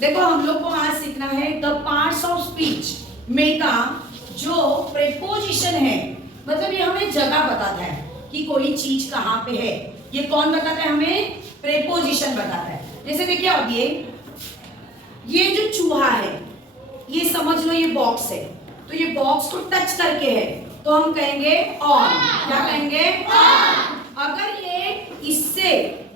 देखो हम लोग को आज सीखना है द पार्ट्स ऑफ स्पीच में का जो प्रेपोजिशन है, मतलब ये हमें जगह बताता है कि कोई चीज कहाँ पे है। ये कौन बताता है हमें? प्रेपोजिशन बताता है। जैसे देखिए अब ये जो चूहा है, ये समझ लो ये बॉक्स है, तो ये बॉक्स को टच करके है तो हम कहेंगे ऑन। क्या कहेंगे? ऑन। अगर ये इससे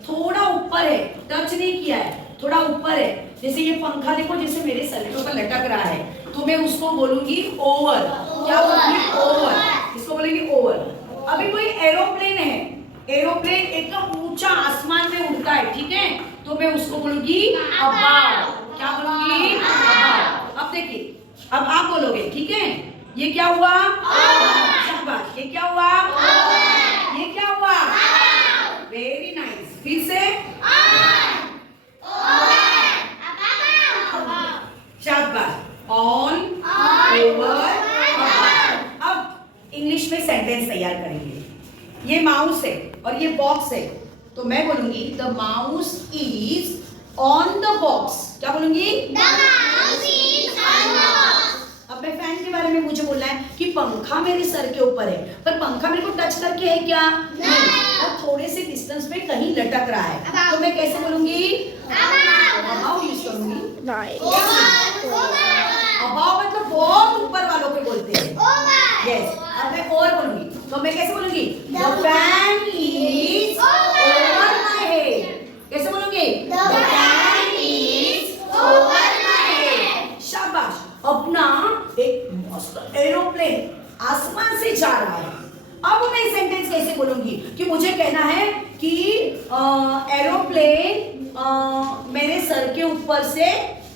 थोड़ा ऊपर है, टच नहीं किया है, थोड़ा ऊपर है, जैसे ये पंखा देखो जैसे मेरे सर के ऊपर लटक रहा है, तो मैं उसको बोलूंगी ओवर। क्या बोलूंगी? ओवर। इसको बोलेंगे ओवर। अभी कोई एरोप्लेन है, एरोप्लेन एकदम ऊंचा आसमान में उड़ता है, ठीक है, तो मैं उसको बोलूंगी अबाव। क्या बोलूंगी? अबाव। अब देखिए, अब आप बोलोगे, ठीक है, ये क्या हुआ? शाबाश। ये क्या हुआ? ये क्या हुआ? Very nice. फिर से शाबाश। On, over, above. अब इंग्लिश में सेंटेंस तैयार करेंगे। ये माउस है और ये बॉक्स है, तो मैं बोलूंगी the mouse is on the box. क्या बोलूंगी? The mouse is on the box. अब मैं फैन के बारे में मुझे बोलना है कि पंखा मेरे सर के ऊपर है, पर पंखा मेरे को टच करके है क्या? नहीं। और थोड़े से डिस्टेंस पे कहीं लटक रहा है, तो मैं कैसे बोलूंगी? अबाव यूज करूंगी। अबाव मतलब बहुत ऊपर वालों पे बोलते हैं। यस। अब मैं ओवर बोलूंगी, तो मैं कैसे बोलूंगी? The fan is over my head. कैसे बोलूंगी? The fan is over my head. शाबाश। अपना एक मस्त एरोप्लेन आसमान से जा रहा है। अब मैं सेंटेंस कैसे बोलूंगी कि मुझे कहना है कि एरोप्लेन मेरे सर के ऊपर से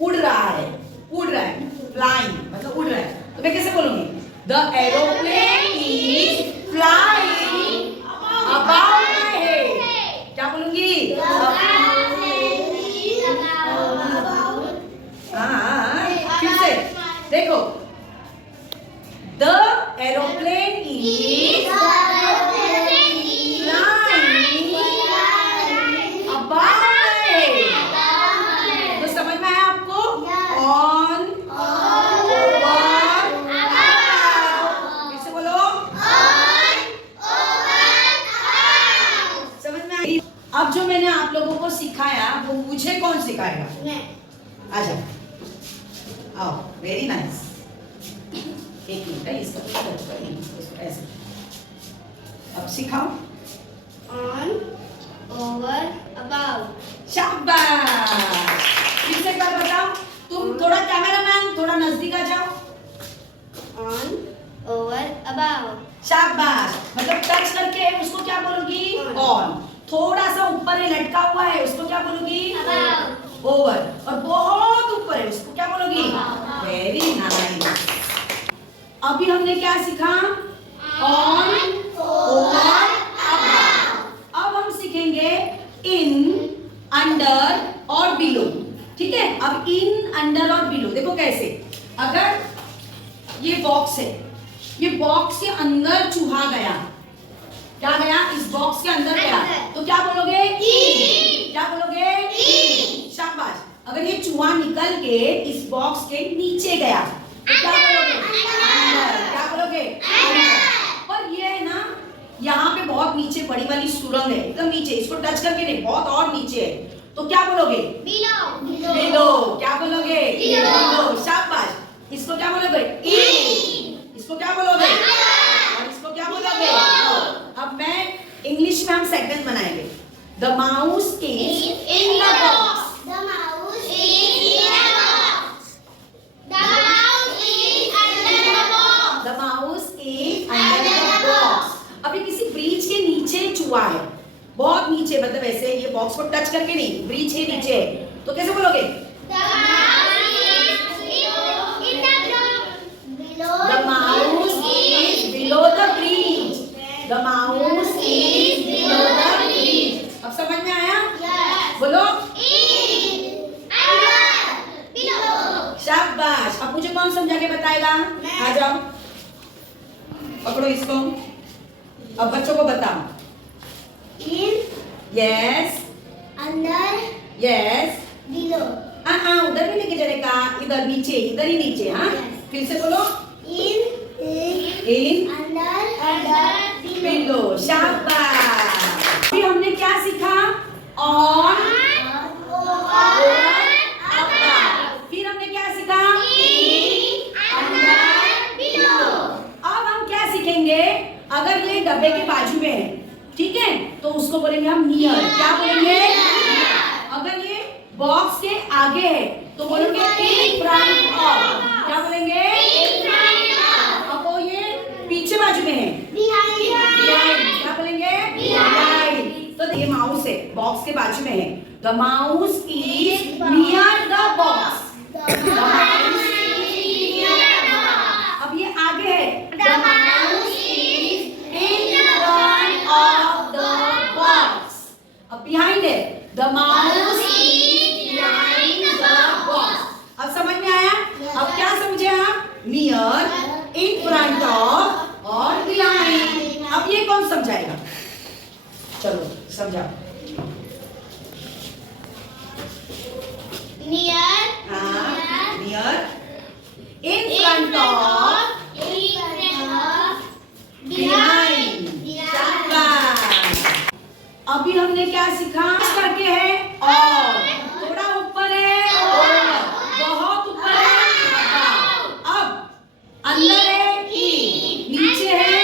उड़ रहा है। उड़ रहा है, फ्लाइंग मतलब उड़ रहा है, तो मैं कैसे बोलूंगी? The aeroplane is flying about my head. क्या बोलूंगी? फिर से देखो, द एरोप्लेन इज तो समझ में आया आपको? ऑन, ओवर, फिर से बोलो समझ में आई? अब जो मैंने आप लोगों को सिखाया वो मुझे कौन सिखाएगा? आ जाओ, आओ। Very nice. एक मिनट है, इसको ऐसे अब सिखाओ। On, over, above. शाबाश। फिर से एक बार बताओ। तुम थोड़ा कैमरामैन थोड़ा नजदीक आ जाओ। On, over, above. शाबाश। मतलब टच करके है उसको क्या बोलूंगी? ऑन। थोड़ा सा ऊपर है, लटका हुआ है, उसको क्या बोलूंगी? अबाव। ओवर। और बहुत ऊपर है, उसको क्या बोलूंगी? Very nice. अभी हमने क्या सीखा? On, over, above. अब हम सीखेंगे इन, अंडर और बिलो। ठीक है, अब इन, अंडर और बिलो देखो कैसे। अगर ये बॉक्स है, ये बॉक्स के अंदर चूहा गया, क्या गया? इस बॉक्स के अंदर गया, तो क्या बोलोगे? इन। क्या बोलोगे? इन। शाबाश। अगर ये चूहा निकल के इस बॉक्स के नीचे गया, तो क्या बोलोगे? अंदर। क्या बोलोगे? अंदर। पर ये है ना, यहाँ पे बहुत नीचे बड़ी वाली सुरंग है, एकदम नीचे, इसको टच करके नहीं, बहुत और नीचे है, तो क्या बोलोगे? बिलो। बिलो। क्या बोलोगे? बिलो। बिलो। शाबाश। इसको क्या बोलोगे? इन। इसको क्या बोलोगे? और इसको क्या बोलोगे? अब मैं इंग्लिश में हम सेंटेंस बनाएंगे। The mouse is in the box. The mouse is in a box. The mouse is under the box. The mouse is under the box. अभी किसी ब्रिज के नीचे चूहा है, बहुत नीचे, मतलब ऐसे ये बॉक्स को टच करके नहीं, ब्रिज के नीचे है, तो कैसे बोलोगे? The mouse is in the below. The mouse is below the bridge. The mouse is below the bridge. अब समझ में आया? Yes. बोलो In, under, below. शाबाश। अब मुझे कौन समझा के बताएगा? आ जाओ, पकड़ो इसको। अब बच्चों को बताओ। In, yes, under, yes. below. उधर नहीं लेके जाने का, इधर नीचे, इधर ही नीचे। हाँ, फिर से बोलो। इन अंदर बिलो। शाबाश। फिर हमने क्या सीखा? ऑन, फिर हमने क्या सीखा? अब हम क्या सीखेंगे? अगर ये डब्बे के बाजू में है, ठीक है, तो उसको बोलेंगे हम नियर। क्या बोलेंगे? अगर ये बॉक्स के आगे है तो बोलेंगे इन फ्रंट ऑफ। क्या बोलेंगे? अब वो ये पीछे बाजू में है, बिहाइंड। क्या बोलेंगे? बिहाइंड। तो ये माउस है, बॉक्स के बाजू में है। The mouse is near the box. अब ये आगे है, the mouse is in front of the box. अब बिहाइंड है, the mouse is behind the box. अब समझ में आया? अब क्या समझे आप? नियर, इन फ्रंट ऑफ और बिहाइंड। अब ये कौन समझाएगा? चलो समझाओ। Near, in front of, behind. अभी हमने क्या सीखा? करके है और, थोड़ा ऊपर है ओवर, बहुत ऊपर है अबाव। अब अंदर है ई, नीचे है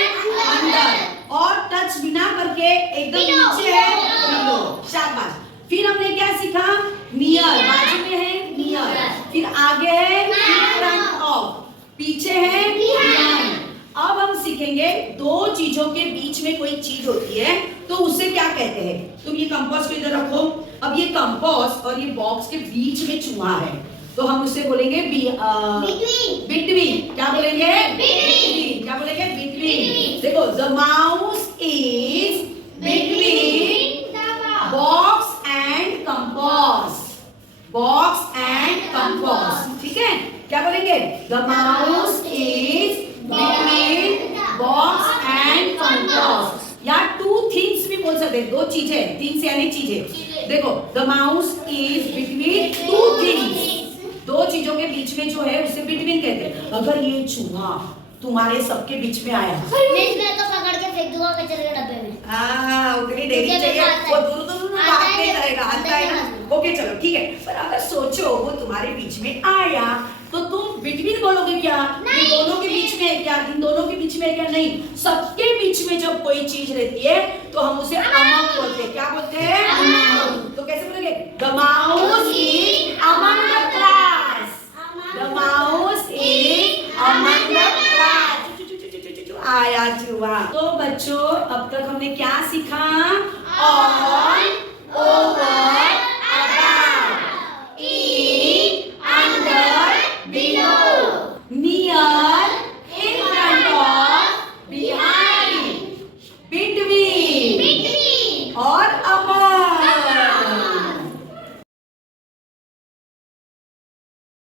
अंदर, और टच बिना करके एकदम नीचे है बिलो। शाबाश। फिर हमने क्या सीखा? नियर, बाजू में है नियर, फिर आगे है इन फ्रंट ऑफ, पीछे है बिहाइंड। अब हम सीखेंगे दो चीजों के बीच में कोई चीज होती है तो उसे क्या कहते हैं। तुम ये कंपास को इधर रखो। अब ये कंपास और ये बॉक्स के बीच में चूहा है तो हम उसे बोलेंगे बिटवीन। क्या बोलेंगे? बिटवीन। क्या बोलेंगे? बिटवीन। देखो, the mouse is between box and compass. Box and compass, ठीक है? क्या बोलेंगे? The mouse is between box and compass. या टू थिंग्स भी बोल सकते हैं, दो चीजें, थिंग्स यानी चीजें। देखो, the mouse is between two things. दो चीजों के बीच में जो है उसे बिटवीन कहते हैं। अगर ये चूहा तुम्हारे सबके बीच में आया, मैं तो पकड़ के फेंक दूंगा कचरे के डब्बे में। हाँ, उतनी देरी चाहिए, वो दूर दूर भाग नहीं करेगा, आता है ना। ओके चलो ठीक है। पर अगर सोचो वो तुम्हारे बीच में आया तो तुम बिटवीन बोलोगे क्या? ये दोनों के बीच में है क्या? इन दोनों के बीच में है क्या? नहीं, सबके बीच में जब कोई चीज रहती है तो हम उसे अमंग बोलते हैं। क्या बोलते हैं? तो कैसे बोलेंगे? The mouse is among the class. The mouse is among the class. आया चूहा। तो बच्चों, अब तक हमने क्या सीखा? On, over